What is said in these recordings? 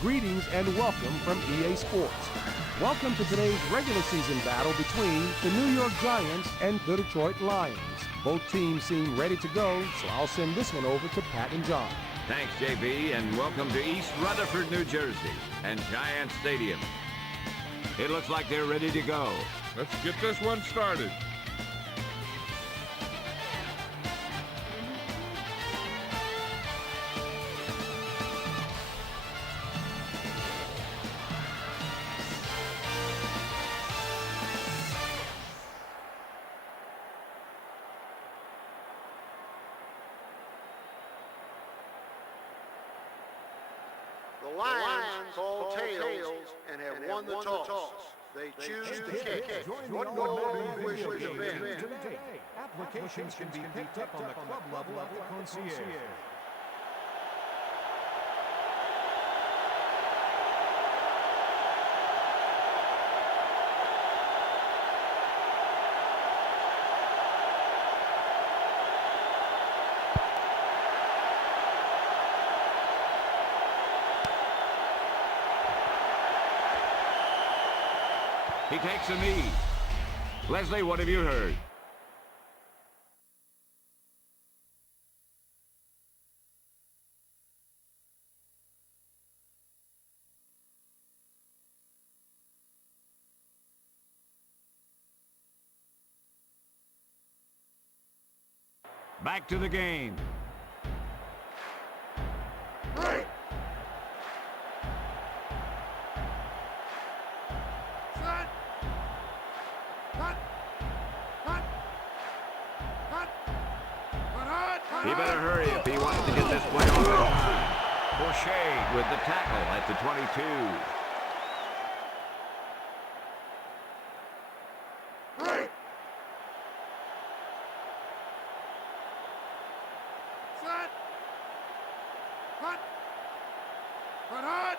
Greetings and welcome from EA Sports. Welcome to today's regular season battle between the New York Giants and the Detroit Lions. Both teams seem ready to go, so I'll send this one over to Pat and John. Thanks, JB, and welcome to East Rutherford, New Jersey, and Giant Stadium. It looks like they're ready to go. Let's get this one started. The Lions call tails and have won the toss. They choose to kick. What goal do you wish would have been? Today, applications can be picked up on the club level at the concierge. He takes a knee. Leslie, what have you heard? Back to the game. Right. He better hurry if he wants to get this play off in time. Boucher with the tackle at the 22. Right. Set. Hut. Hut hut.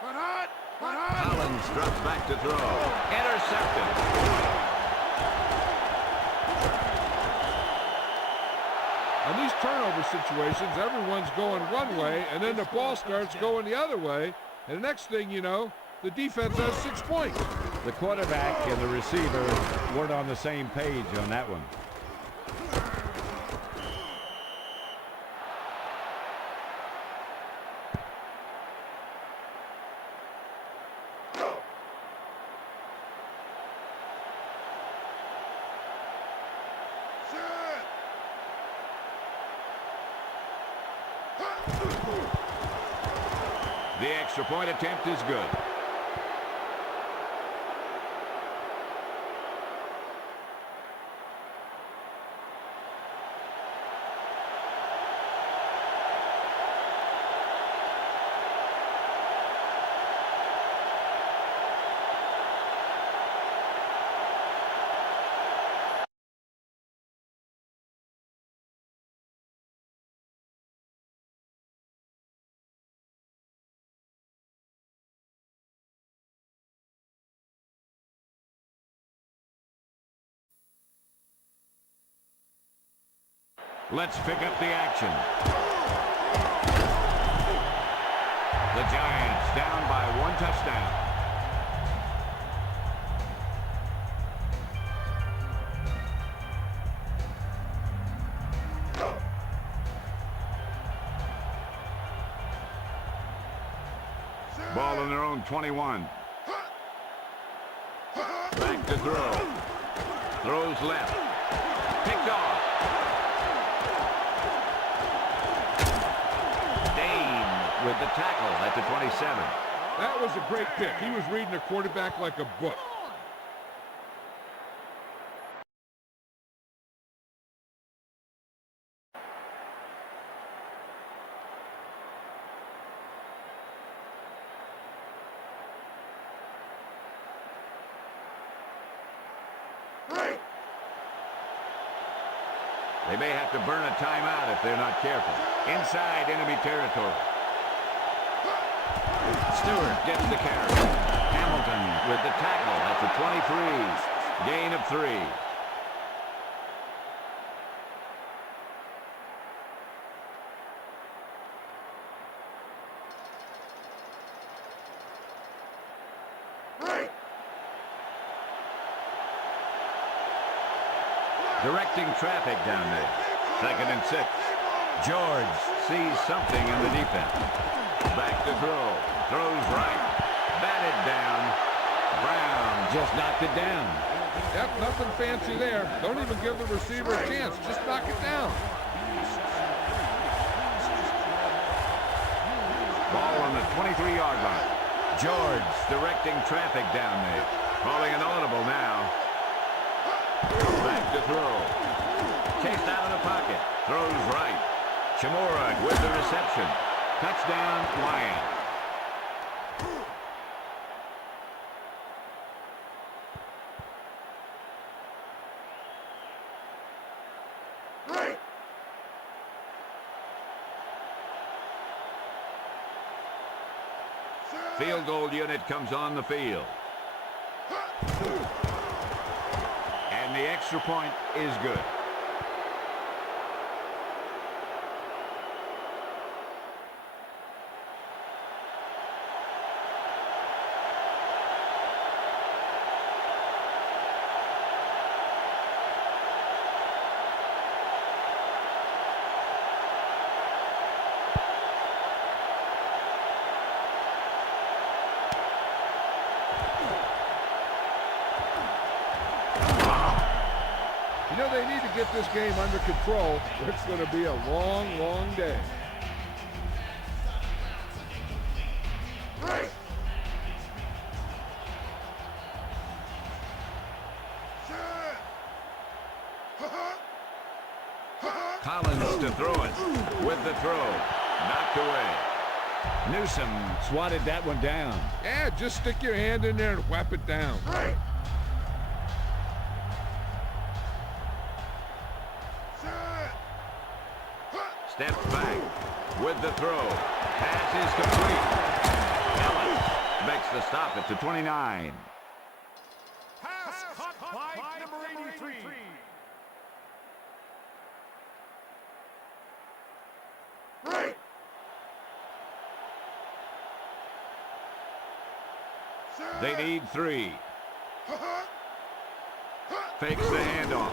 Hut hut. Hut hut. Collins drops back to throw. Intercepted. On these turnover situations, everyone's going one way, and then the ball starts going the other way, and the next thing you know, the defense has 6 points. The quarterback and the receiver weren't on the same page on that one. The extra point attempt is good. Let's pick up the action. The Giants down by 1 touchdown. Ball on their own 21. Back to throw. Throws left. Picked off. With the tackle at the 27. That was a great pick. He was reading the quarterback like a book. Right. They may have to burn a timeout if they're not careful. Inside enemy territory. Stewart gets the carry. Hamilton with the tackle at the 23. Gain of 3. Directing traffic down there. 2nd and 6. George sees something in the defense. Back to throw. Throws right. Batted down. Brown just knocked it down. Yep, nothing fancy there. Don't even give the receiver a chance. Just knock it down. Ball on the 23-yard line. George directing traffic down there. Calling an audible now. Back to throw. Chased out of the pocket. Throws right. Shimura with the reception. Touchdown, Lions. Field goal unit comes on the field. And the extra point is good. You know, they need to get this game under control. It's going to be a long, long day. Collins to throw it. With the throw. Knocked away. Newsom swatted that one down. Yeah, just stick your hand in there and whap it down. Steps back with the throw. Pass is complete. Ellis makes the stop at the 29. Pass caught by number 83. They need 3. Fakes the handoff.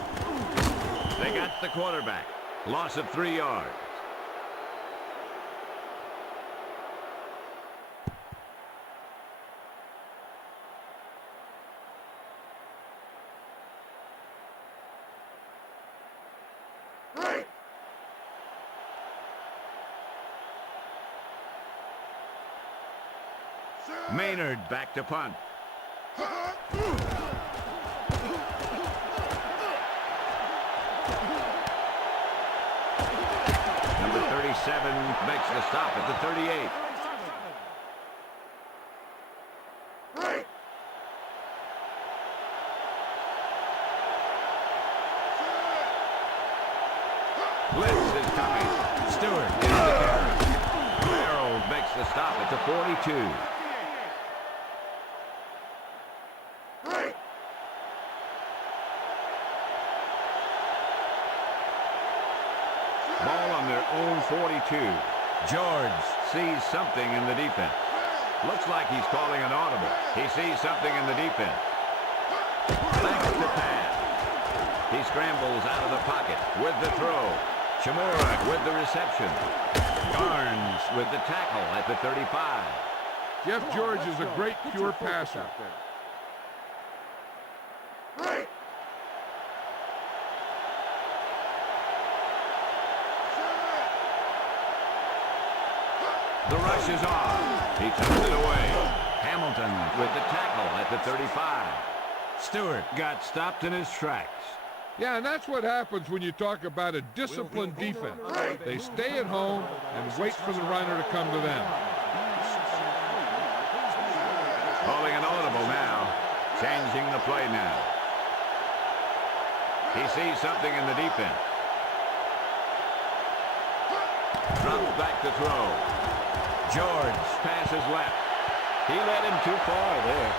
They got the quarterback. Loss of 3 yards. Maynard back to punt. Number 37 makes the stop at the 38. Blitz is coming. Stewart is the carry. Farrell makes the stop at the 42. Ball on their own 42. George sees something in the defense. Looks like he's calling an audible. He sees something in the defense. Back to pass. He scrambles out of the pocket with the throw. Shimura with the reception. Garnes with the tackle at the 35. Jeff George is a great pure passer. The rush is on. He tucks it away. Hamilton with the tackle at the 35. Stewart got stopped in his tracks. Yeah, and that's what happens when you talk about a disciplined defense. They stay at home and wait for the runner to come to them. Calling an audible now. Changing the play now. He sees something in the defense. Drops back to throw. George passes left. He led him too far there.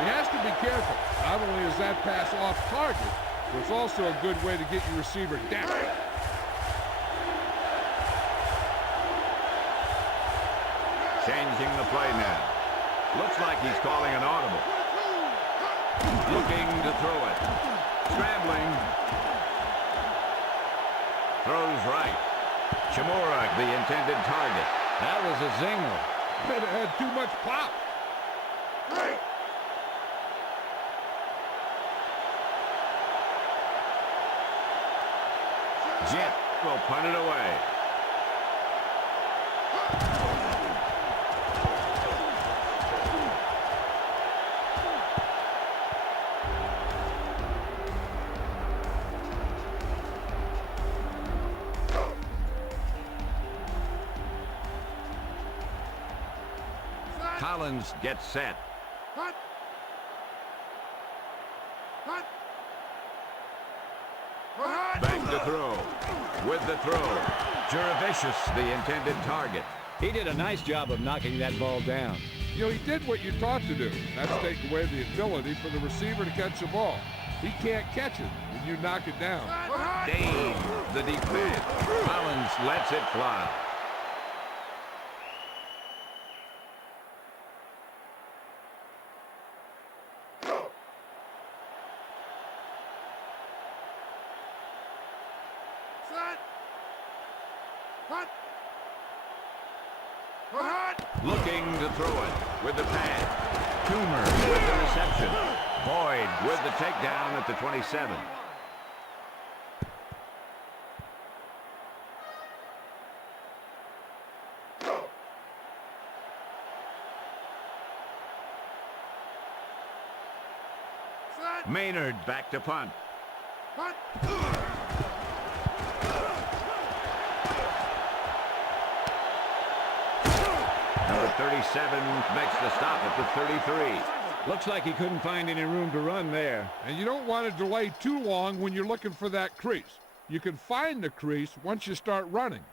He has to be careful. Not only is that pass off target, but it's also a good way to get your receiver down. Changing the play now. Looks like he's calling an audible. Looking to throw it. Scrambling. Throws right. Chimura, the intended target. That was a zinger. It had too much pop. Jet will punt it away. Collins gets set. Back to throw. With the throw. Jurevicius, the intended target. He did a nice job of knocking that ball down. You know, he did what you're taught to do. That's take away the ability for the receiver to catch the ball. He can't catch it when you knock it down. Dave, the defense. Collins lets it fly. Looking to throw it with the pass. Toomer with the reception. Boyd with the takedown at the 27. Maynard back to punt. Number 37 makes the stop at the 33. Looks like he couldn't find any room to run there. And you don't want to delay too long when you're looking for that crease. You can find the crease once you start running.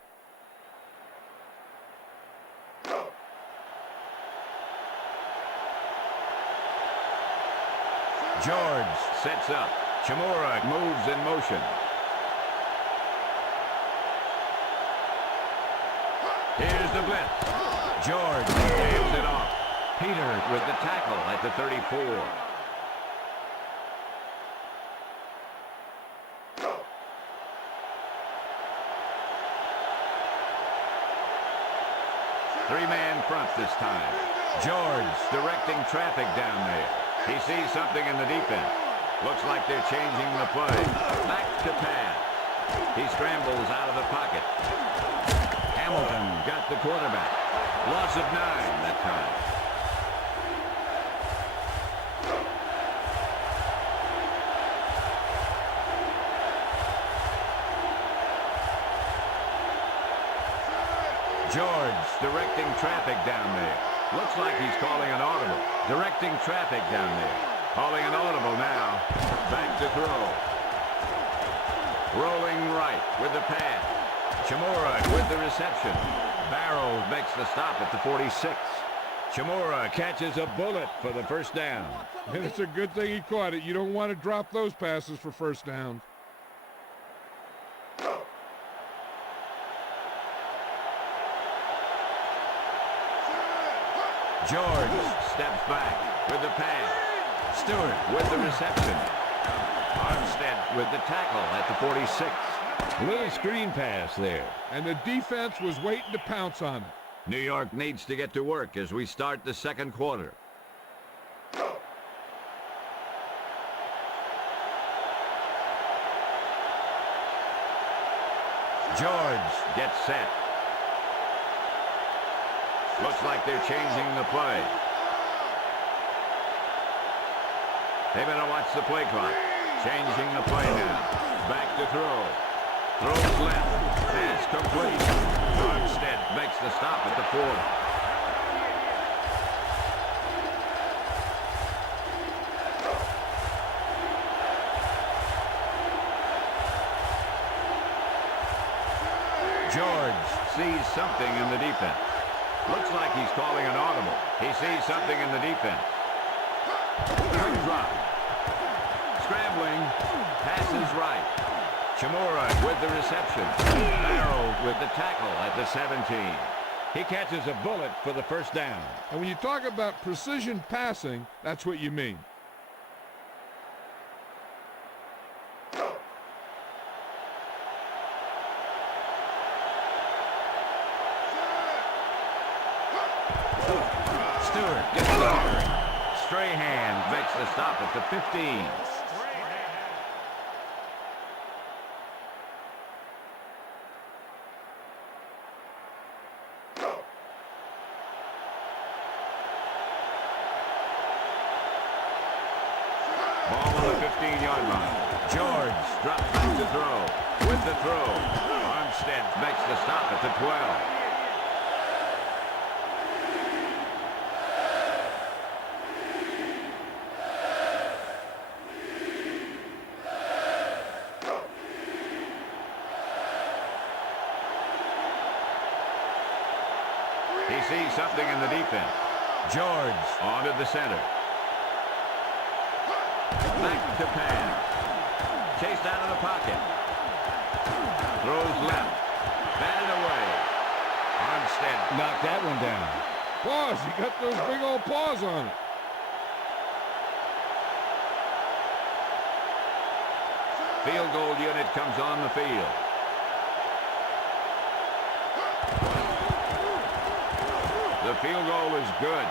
George sets up. Chimura moves in motion. Here's the blitz. George jams it off. Peter with the tackle at the 34. Three-man front this time. George directing traffic down there. He sees something in the defense. Looks like they're changing the play. Back to pass. He scrambles out of the pocket. Hamilton got the quarterback. Loss of 9 that time. George directing traffic down there. Looks like he's calling an audible. Directing traffic down there. Calling an audible now. Back to throw. Rolling right with the pass. Chimura with the reception. Barrow makes the stop at the 46. Chimura catches a bullet for the first down. And it's a good thing he caught it. You don't want to drop those passes for first downs. George steps back with the pass. Stewart with the reception. Armstead with the tackle at the 46. Little screen pass there. And the defense was waiting to pounce on it. New York needs to get to work as we start the second quarter. George gets set. Looks like they're changing the play. They better watch the play clock. Changing the play now. Back to throw. Throws left. Pass complete. Armstead makes the stop at the 40. George sees something in the defense. Looks like he's calling an audible. He sees something in the defense. Quick drop. Scrambling. Passes right. Chimura with the reception. Barrow with the tackle at the 17. He catches a bullet for the first down. And when you talk about precision passing, that's what you mean. Stewart gets the carry. Strahan makes the stop at the 15. Ball on the 15-yard line. George drops back to throw. With the throw, Armstead makes the stop at the 12. He sees something in the defense. George onto the center. Back to pass. Chased out of the pocket. Throws left. Batted away. Armstead Knocked that one down. Paws. He got those big old paws on it. Field goal unit comes on the field. The field goal is good.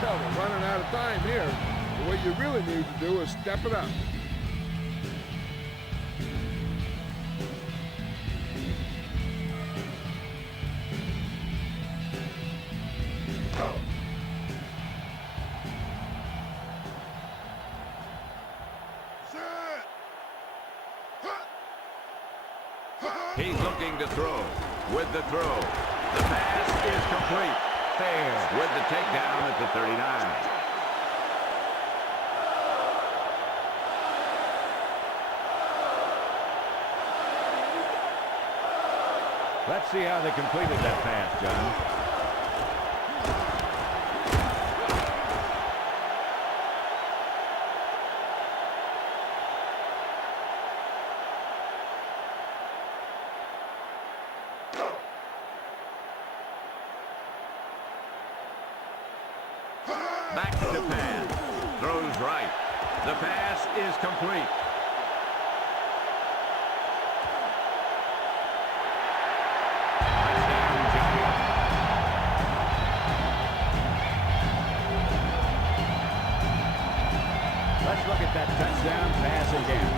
Well, we're running out of time here. What you really need to do is step it up. He's looking to throw. With the throw. The pass is complete. Fair with the takedown at the 39. Let's see how they completed that pass, John. Back to pass. Throws right. The pass is complete. Touchdown, Giants. Let's look at that touchdown pass again.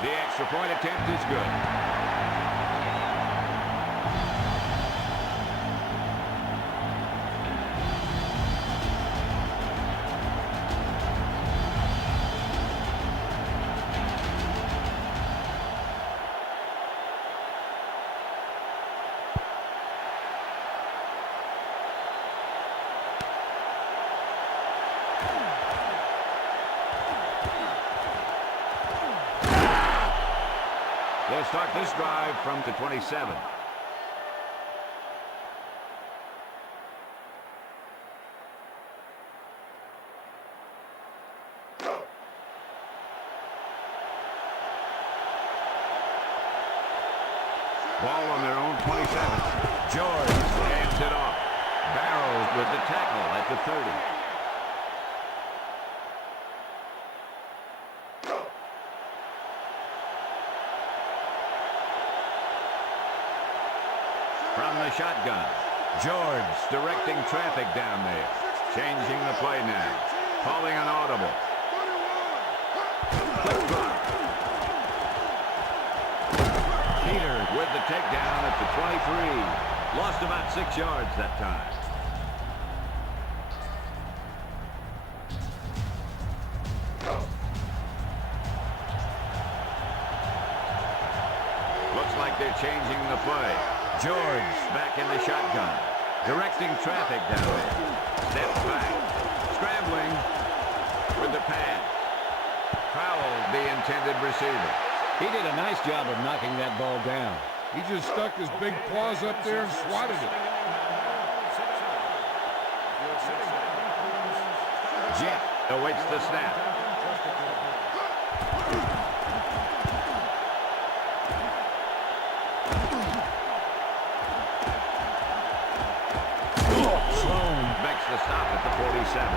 The extra point attempt is good. They'll start this drive from the 27. Ball on their own 27. George hands it off. Barrows with the tackle at the 30. From the shotgun, George directing traffic down there. Changing the play now. Calling an audible. Quick drop. Peter with the takedown at the 23. Lost about 6 yards that time. like they're changing the play. George back in the shotgun. Directing traffic down there. Steps back. Scrambling with the pass. Fouled the intended receiver. He did a nice job of knocking that ball down. He just stuck his big paws up there and swatted it. Jet awaits the snap. Sloan makes the stop at the 47.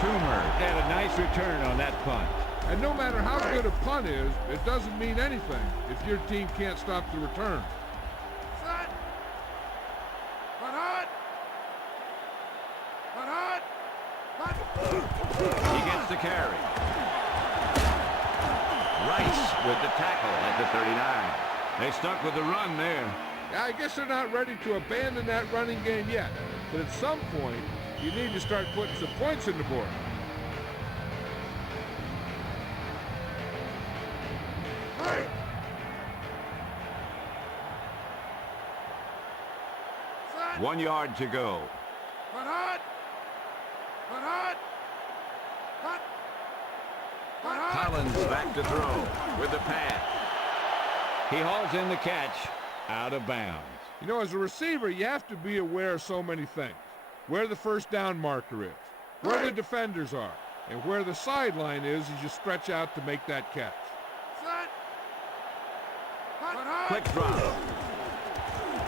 Toomer had a nice return on that punt. And no matter how good a punt is, it doesn't mean anything if your team can't stop the return. Set. But hot. But hot. He gets the carry. Rice with the tackle at the 39. They stuck with the run there. Yeah, I guess they're not ready to abandon that running game yet. But at some point, you need to start putting some points in the board. Hey. 1 yard to go. But hot. But hot. Hot. But hot. Collins back to throw with the pass. He hauls in the catch out of bounds. You know, as a receiver, you have to be aware of so many things. Where the first down marker is, where the defenders are, and where the sideline is as you stretch out to make that catch. Set. But hot. Quick drop.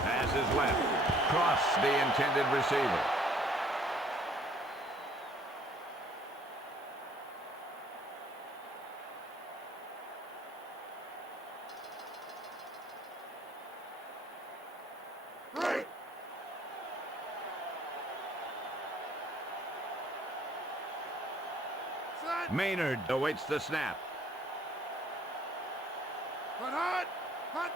Pass is left. Cross the intended receiver. Right. Set. Maynard awaits the snap. But hot. Hot.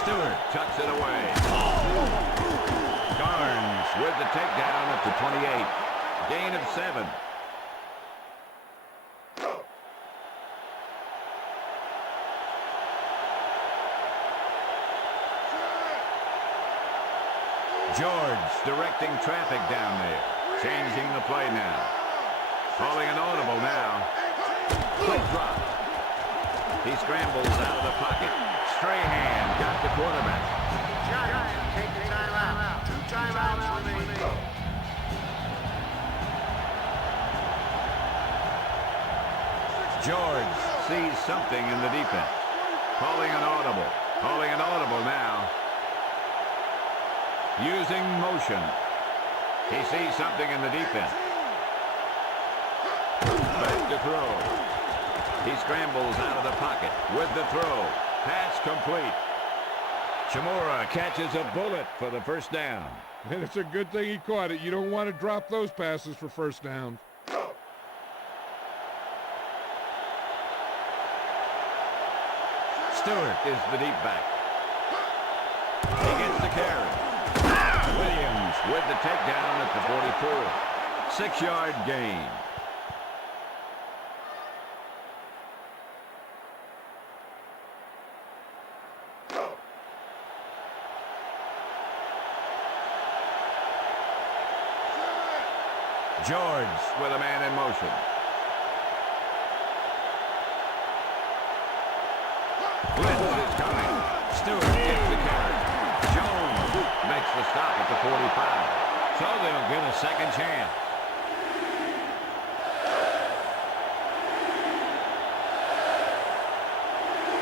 Stewart tucks it away. Garnes with the takedown at the 28. Gain of 7. George directing traffic down there. Changing the play now. Calling an audible now. Quick drop. He scrambles out of the pocket. Strahan got the quarterback. Giants take the timeout. 2 timeouts remaining. George sees something in the defense. Calling an audible. Calling an audible now. Using motion. He sees something in the defense. Back to throw. He scrambles out of the pocket with the throw. Pass complete. Shimura catches a bullet for the first down. And it's a good thing he caught it. You don't want to drop those passes for first downs. Stewart is the deep back. He gets the carry. Williams with the takedown at the 44. 6-yard gain. George with a man in motion. Blitz is coming. Stewart gets the carry. Jones makes the stop at the 45. So they'll get a second chance.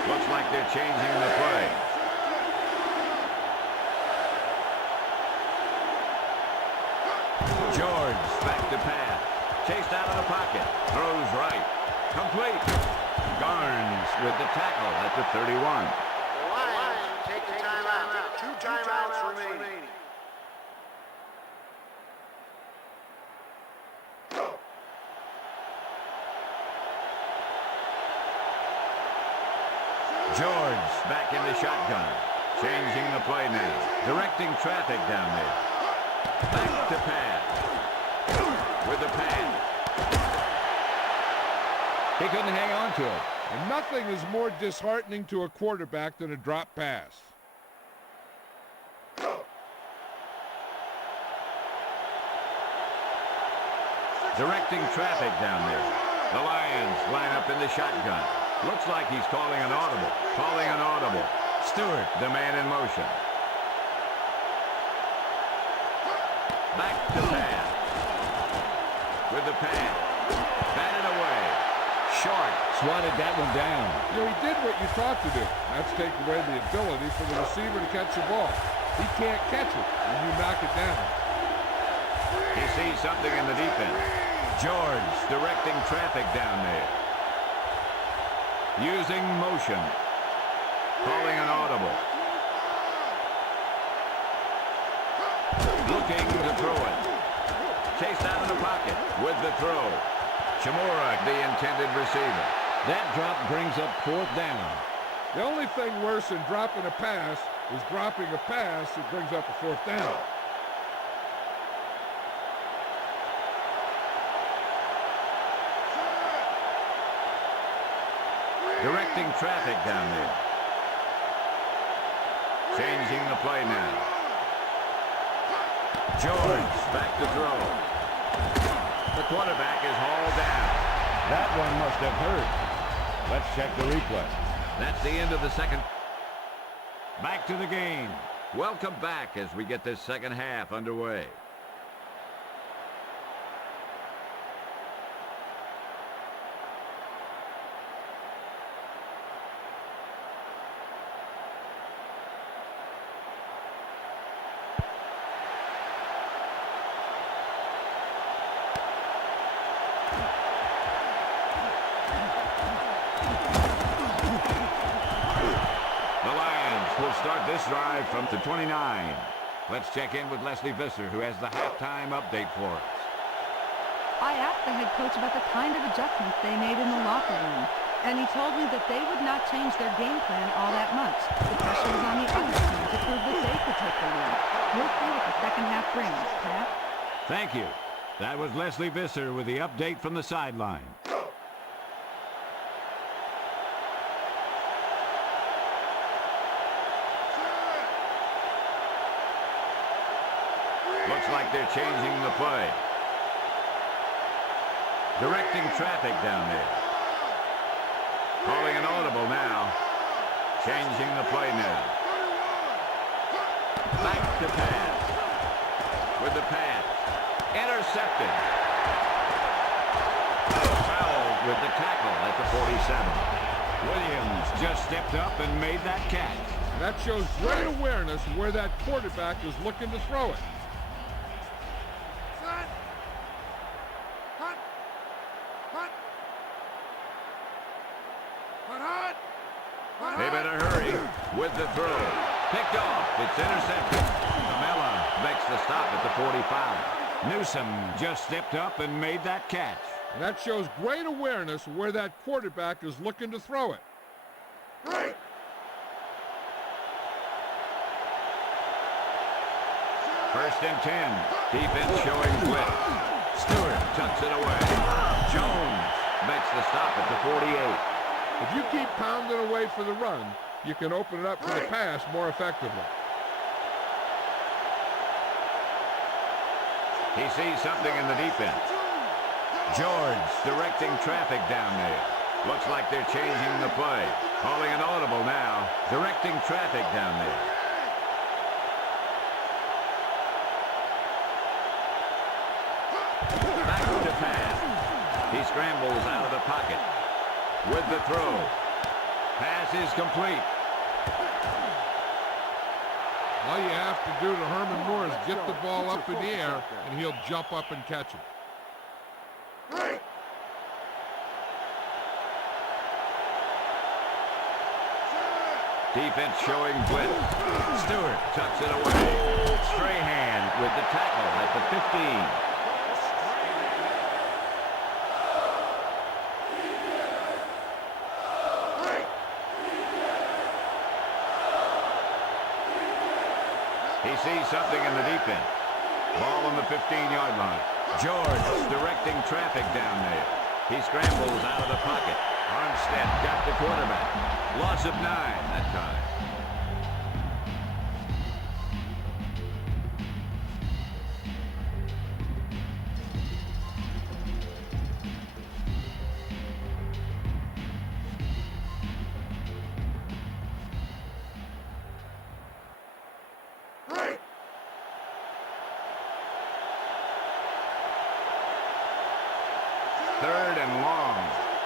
Looks like they're changing the play. George back to pass. Chased out of the pocket. Throws right. Complete. Garnes with the tackle at the 31. The Lions take the George back in the shotgun. Changing the play now. Directing traffic down there. Back to pass. With the pass. He couldn't hang on to it. And nothing is more disheartening to a quarterback than a drop pass. Directing traffic down there. The Lions line up in the shotgun. Looks like he's calling an audible. Calling an audible. Stewart, the man in motion. Back to pass. With the pass. Batted away. Short. Swatted that one down. You know, he did what you taught to do. That's take away the ability for the receiver to catch the ball. He can't catch it when you knock it down. He sees something in the defense. George directing traffic down there. Using motion. Calling an audible. Looking to throw it. Chased out of the pocket with the throw. Shimura, the intended receiver. That drop brings up 4th down. The only thing worse than dropping a pass is dropping a pass that brings up a 4th down. Directing traffic down there. Changing the play now. George back to throw. The quarterback is hauled down. That one must have hurt. Let's check the replay. That's the end of the second. Back to the game. Welcome back as we get this second half underway. Start this drive from the 29. Let's check in with Leslie Visser, who has the halftime update for us. I asked the head coach about the kind of adjustments they made in the locker room, and he told me that they would not change their game plan all that much. The pressure was on the other team to prove that they could take the lead. We'll see what the second half brings, Pat. Thank you. That was Leslie Visser with the update from the sideline. Looks like they're changing the play. Directing traffic down there. Calling an audible now. Changing the play now. Back to pass. With the pass. Intercepted. Fouled with the tackle at the 47. Williams just stepped up and made that catch. That shows great awareness of where that quarterback is looking to throw it. They better hurry with the throw. Picked off. It's intercepted. Amela makes the stop at the 45. Newsom just stepped up and made that catch. And that shows great awareness of where that quarterback is looking to throw it. Right. First and 10. Defense showing blitz. Stewart tucks it away. Jones makes the stop at the 48. If you keep pounding away for the run, you can open it up for the pass more effectively. He sees something in the defense. George directing traffic down there. Looks like they're changing the play. Calling an audible now. Directing traffic down there. Back to pass. He scrambles out of the pocket. With the throw. Pass is complete. All you have to do to Herman Moore is get the ball up in the air, and he'll jump up and catch it. Right. Defense showing blitz. Stewart tucks it away. Strahan with the tackle at the 15. He sees something in the defense. Ball on the 15-yard line. George directing traffic down there. He scrambles out of the pocket. Armstead got the quarterback. Loss of 9 that time. Third and long.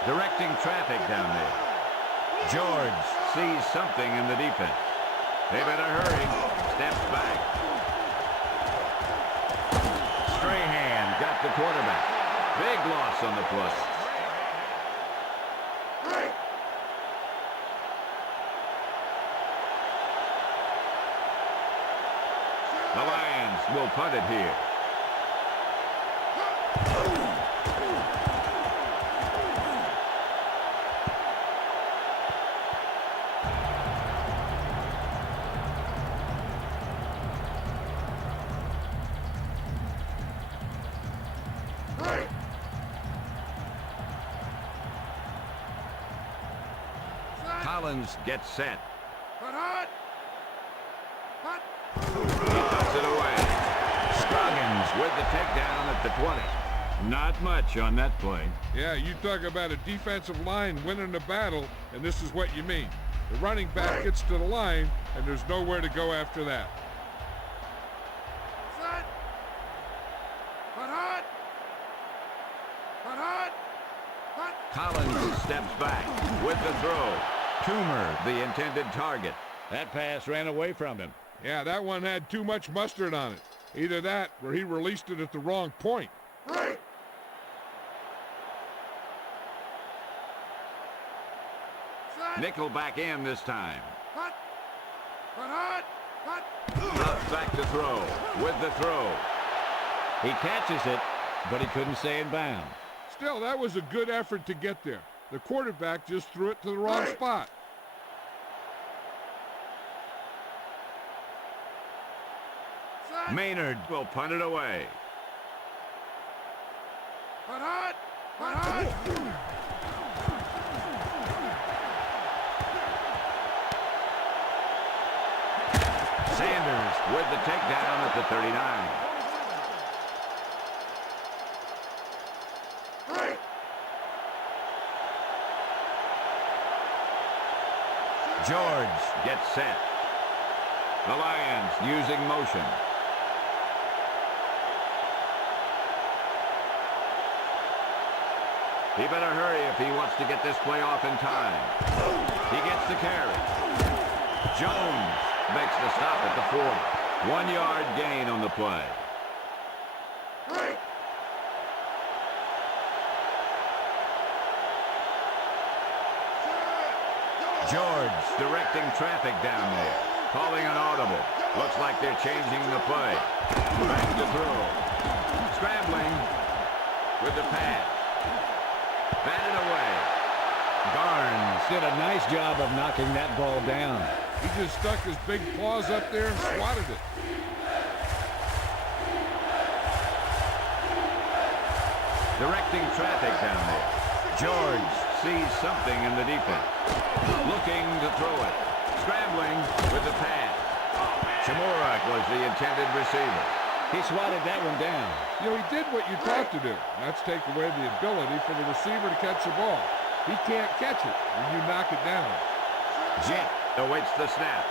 Directing traffic down there. George sees something in the defense. They better hurry. Steps back. Strahan got the quarterback. Big loss on the play. The Lions will punt it here. Collins gets set. He puts it away. Scroggins with the takedown at the 20. Not much on that play. Yeah, you talk about a defensive line winning the battle, and this is what you mean. The running back gets to the line, and there's nowhere to go after that. Collins steps back with the throw. Toomer, the intended target. That pass ran away from him. Yeah, that one had too much mustard on it. Either that or he released it at the wrong point. Nickel back in this time. Up back to throw with the throw. He catches it, but he couldn't stay in bounds. Still, that was a good effort to get there. The quarterback just threw it to the wrong spot. Maynard will punt it away. Sanders with the takedown at the 39. George gets set. The Lions using motion. He better hurry if he wants to get this play off in time. He gets the carry. Jones makes the stop at the 40. 1 yard gain on the play. George directing traffic down there. Calling an audible. Looks like they're changing the play. Back to throw. Scrambling with the pass. Batted away. Barnes did a nice job of knocking that ball down. He just stuck his big claws up there and swatted it. Directing traffic down there. George sees something in the defense. Looking to throw it. Scrambling with the pass. Chamorak was the intended receiver. He swatted that one down. You know, he did what you taught to do. That's take away the ability for the receiver to catch the ball. He can't catch it when you knock it down. Jet awaits the snap.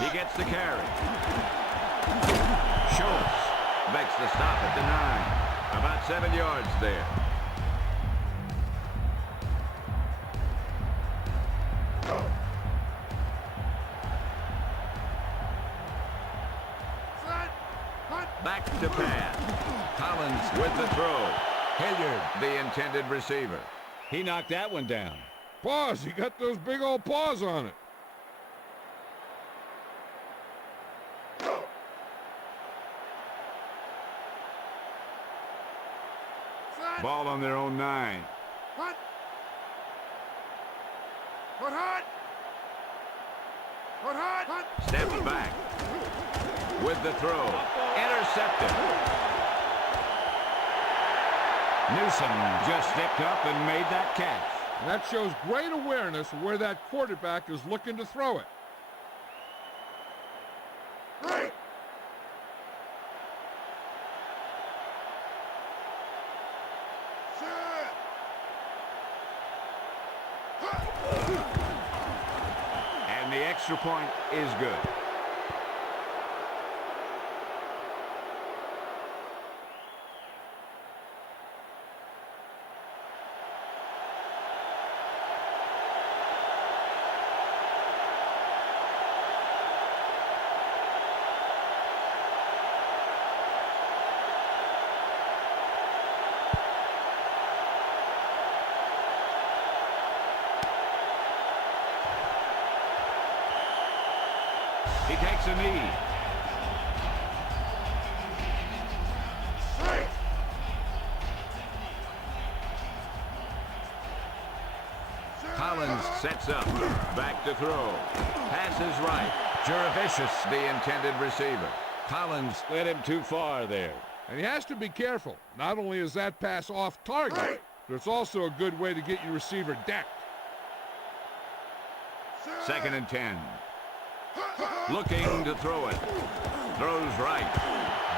He gets the carry. Schultz makes the stop at the 9. About 7 yards there. Back to pass. Collins with the throw. Hilliard, the intended receiver. He knocked that one down. Paws. He got those big old paws on it. Ball on their own 9. Hot. Hot, hot. Hot, hot. Hot. Steps back. With the throw. Intercepted. Newsom just stepped up and made that catch. And that shows great awareness of where that quarterback is looking to throw it. Right. And the extra point is good. He takes a knee. Collins sets up. Back to throw. Passes right. Jurevicius, the intended receiver. Collins led him too far there. And he has to be careful. Not only is that pass off target, but it's also a good way to get your receiver decked. 2nd and 10. Looking to throw it. Throws right.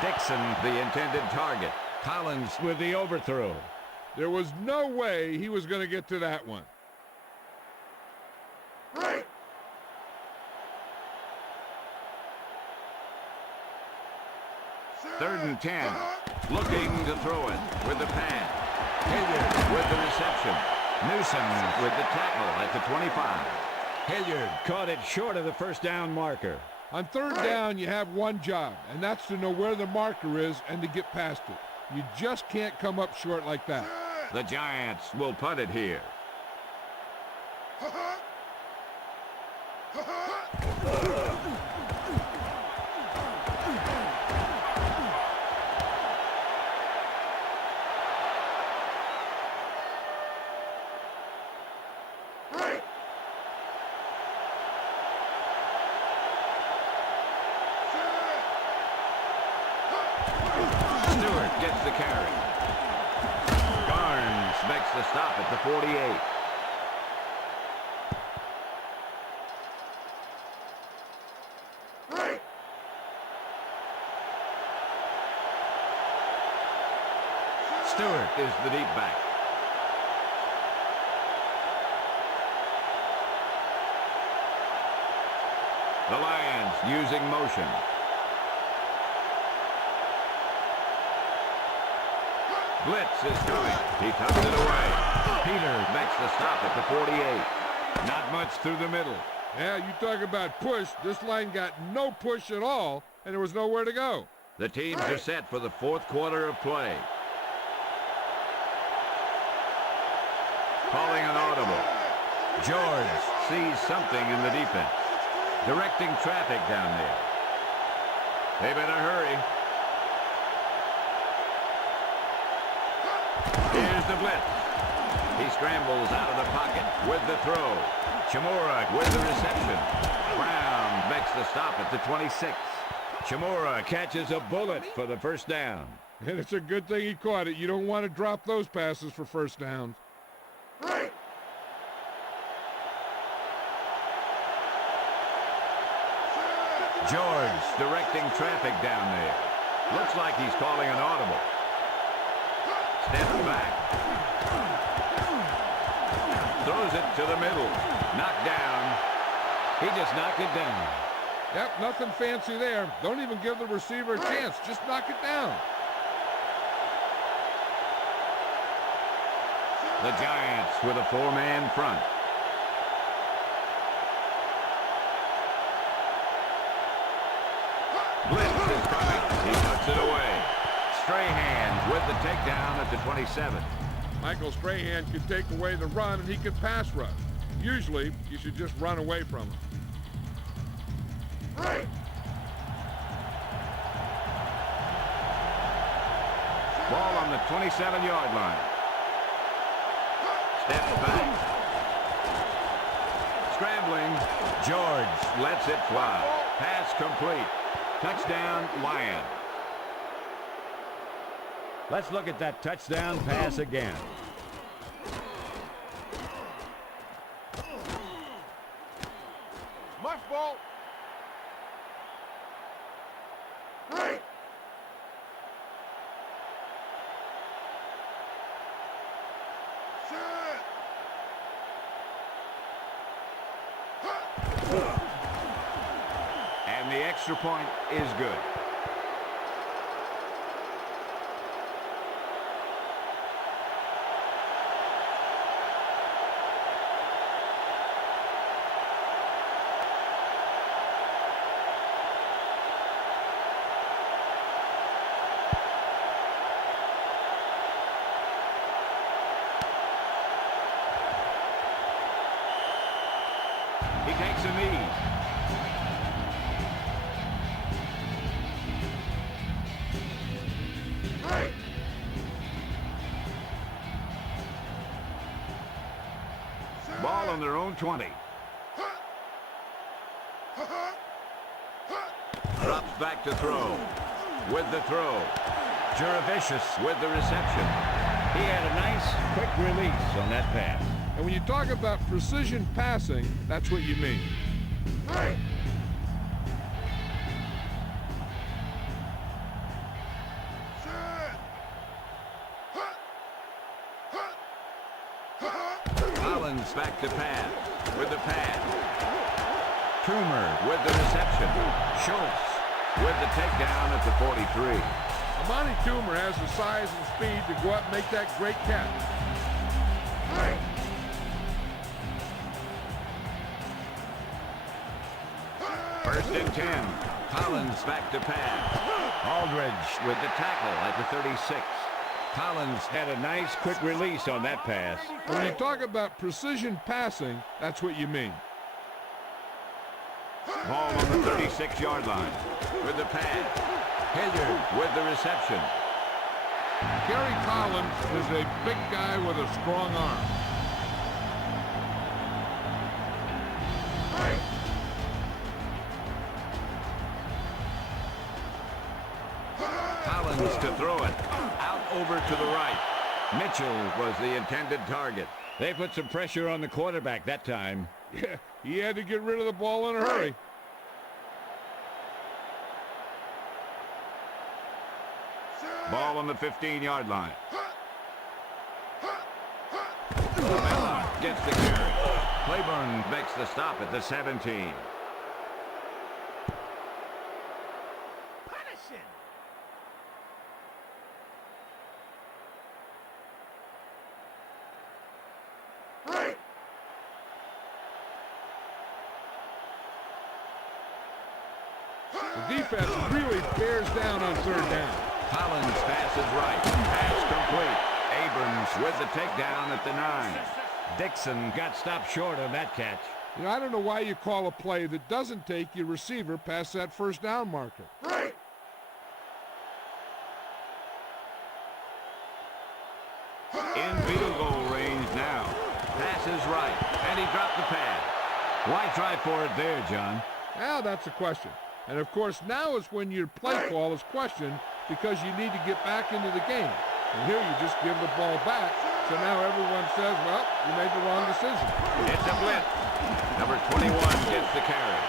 Dixon, the intended target. Collins with the overthrow. There was no way he was going to get to that one. Right. Third and 10. Looking to throw it with the pass. Hilliard with the reception. Newsom with the tackle at the 25. Hilliard caught it short of the first down marker. On 3rd down, you have one job, and that's to know where the marker is and to get past it. You just can't come up short like that. The Giants will punt it here. Stewart gets the carry. Garnes makes the stop at the 48. Stewart is the deep back. The Lions using motion. Blitz is coming. He tucks it away. Peter makes the stop at the 48. Not much through the middle. Yeah, you talk about push. This line got no push at all, and there was nowhere to go. The teams are set for the 4th quarter of play. Calling an audible. George sees something in the defense. Directing traffic down there. They better hurry. Here's the blitz. He scrambles out of the pocket with the throw. Chimura with the reception. Brown makes the stop at the 26. Chimura catches a bullet for the first down. And it's a good thing he caught it. You don't want to drop those passes for first downs. George directing traffic down there. Looks like he's calling an audible. Steps back. Throws it to the middle. Knocked down. He just knocked it down. Yep, nothing fancy there. Don't even give the receiver a chance. Just knock it down. The Giants with a 4-man front. Blitz is coming. He tucks it away. with the takedown at the 27. Michael Strahan could take away the run and he could pass rush. Usually, you should just run away from him. Ball on the 27-yard line. Steps back. Scrambling. George lets it fly. Pass complete. Touchdown, Lions. Let's look at that touchdown pass again. Mush ball. And the extra point is good. He takes a knee. Ball on their own 20. Drops back to throw. With the throw. Jurevicius With the reception. He had a nice, quick release on that pass. And when you talk about precision passing, that's what you mean. Collins back to pass. With the pass. Toomer With the reception. Schultz with the takedown at the 43. Amani Toomer has the size and speed to go up and make that great catch. First and 10. Collins back to pass. Aldridge with the tackle at the 36. Collins had a nice, quick release on that pass. When you talk about precision passing, that's what you mean. Ball on the 36-yard line. With the pass. Hilliard with the reception. Gary Collins is a big guy with a strong arm. Collins to throw it. Out over to the right. Mitchell was the intended target. They put some pressure on the quarterback that time. Yeah, he had to get rid of the ball in a hurry. Ball on the 15-yard line. Bella gets the carry. Claiborne makes the stop at the 17. The defense really bears down on third down. Collins passes right. Pass complete. Abrams with the takedown at the 9. Dixon got stopped short on that catch. You know, I don't know why you call a play that doesn't take your receiver past that first down marker. In field goal range now. Passes right. And he dropped the pass. Why try for it there, John? Now that's a question. And of course, now is when your play call is questioned because you need to get back into the game. And here you just give the ball back. So now everyone says, well, you made the wrong decision. It's a blitz. Number 21 gets the carry.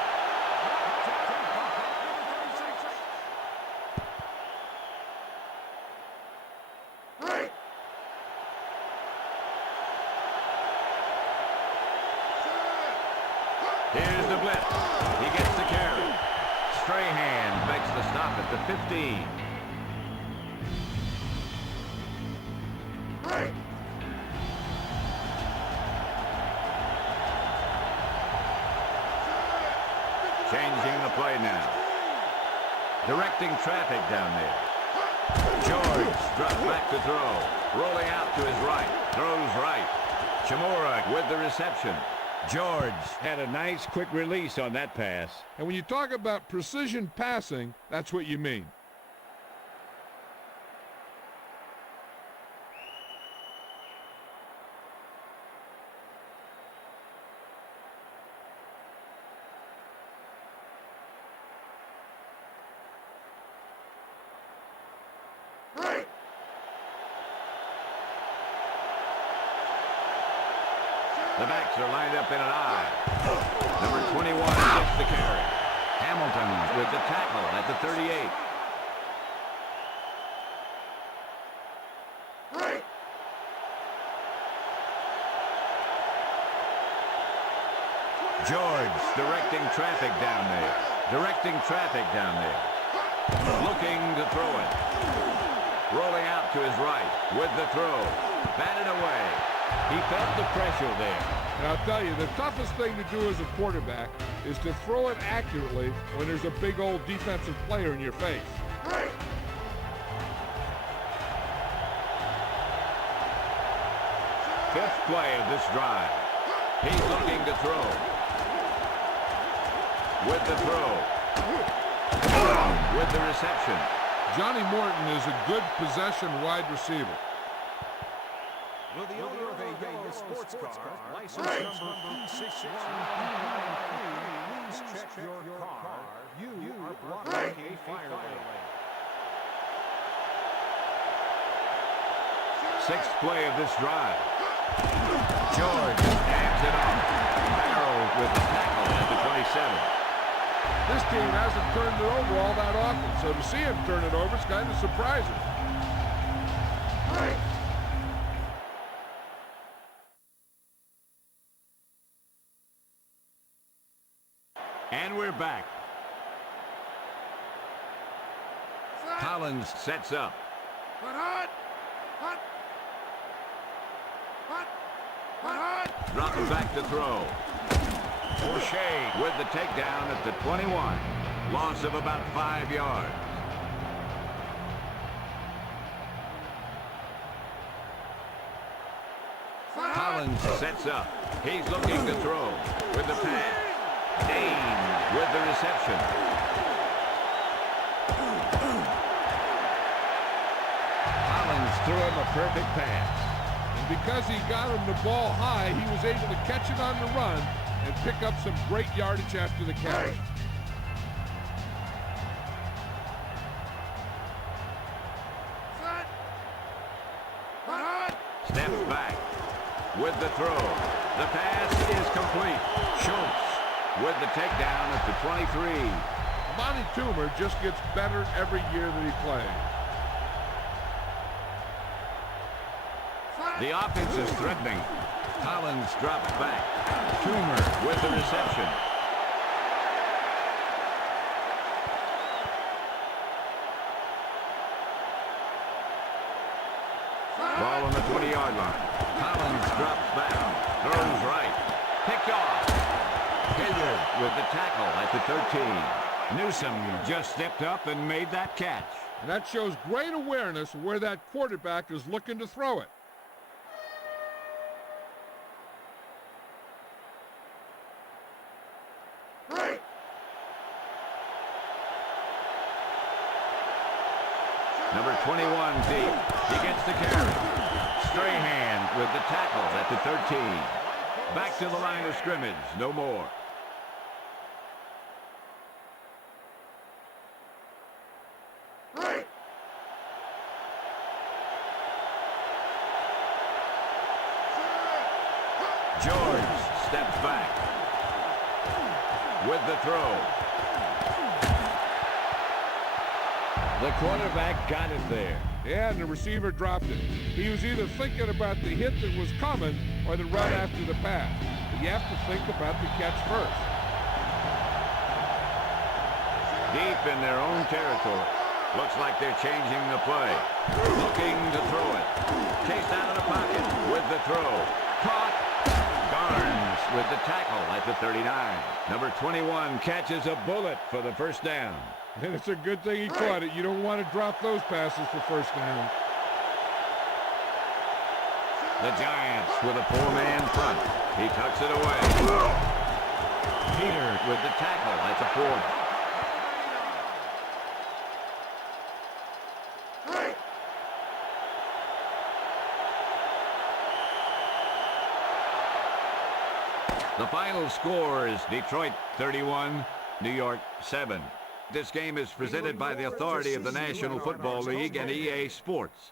Here's the blitz. He gets the carry. Strahan makes the stop at the 15. Changing the play now. Directing traffic down there. George George drops back to throw. Rolling out to his right. Throws right. Shimura with the reception. George had a nice quick release on that pass. And when you talk about precision passing, that's what you mean. The backs are lined up in an I. Number 21 gets the carry. Hamilton with the tackle at the 38. George directing traffic down there. Directing traffic down there. Looking to throw it. Rolling out to his right with the throw. Batted away. He felt the pressure there. And I'll tell you, the toughest thing to do as a quarterback is to throw it accurately when there's a big old defensive player in your face. Fifth play of this drive. He's looking to throw. With the throw. With the reception. Johnny Morton is a good possession wide receiver. Will the owner of a yellow sports car, license number P61P93, please check your car? You are blocking a fire lane. Sixth play of this drive. George hands it off. Barrow with the tackle at the 27. This team hasn't turned it over all that often, so to see him turn it over is kind of surprising. And we're back. Collins sets up. Dropping back to throw. O'Shea with the takedown at the 21. Loss of about 5 yards. Collins sets up. He's looking to throw with the pass. Dane with the reception. Collins threw him a perfect pass. And because he got him the ball high, he was able to catch it on the run and pick up some great yardage after the catch. Steps back with the throw. The pass is complete. Schultz with the takedown at the 23. Monty Toomer just gets better every year that he plays. The offense is threatening. Collins drops back. Toomer with the reception. Ball on the 20-yard line. Collins drops back. Throws right. Picked off. Hilliard with the tackle at the 13. Newsom just stepped up and made that catch. And that shows great awareness of where that quarterback is looking to throw it. Number 21 deep. He gets the carry. Strahan with the tackle at the 13. Back to the line of scrimmage. No more. George steps back with the throw. The quarterback got it there. Yeah, and the receiver dropped it. He was either thinking about the hit that was coming or the run after the pass. But you have to think about the catch first. Deep in their own territory. Looks like they're changing the play. Looking to throw it. Chased out of the pocket with the throw. Caught. Barnes with the tackle at the 39. Number 21 catches a bullet for the first down. And it's a good thing he caught it. You don't want to drop those passes for first down. The Giants with a four-man front. He tucks it away. Peter with the tackle. That's a fourth. The final score is Detroit 31, New York 7. This game is presented by the authority of the National Football League and EA Sports.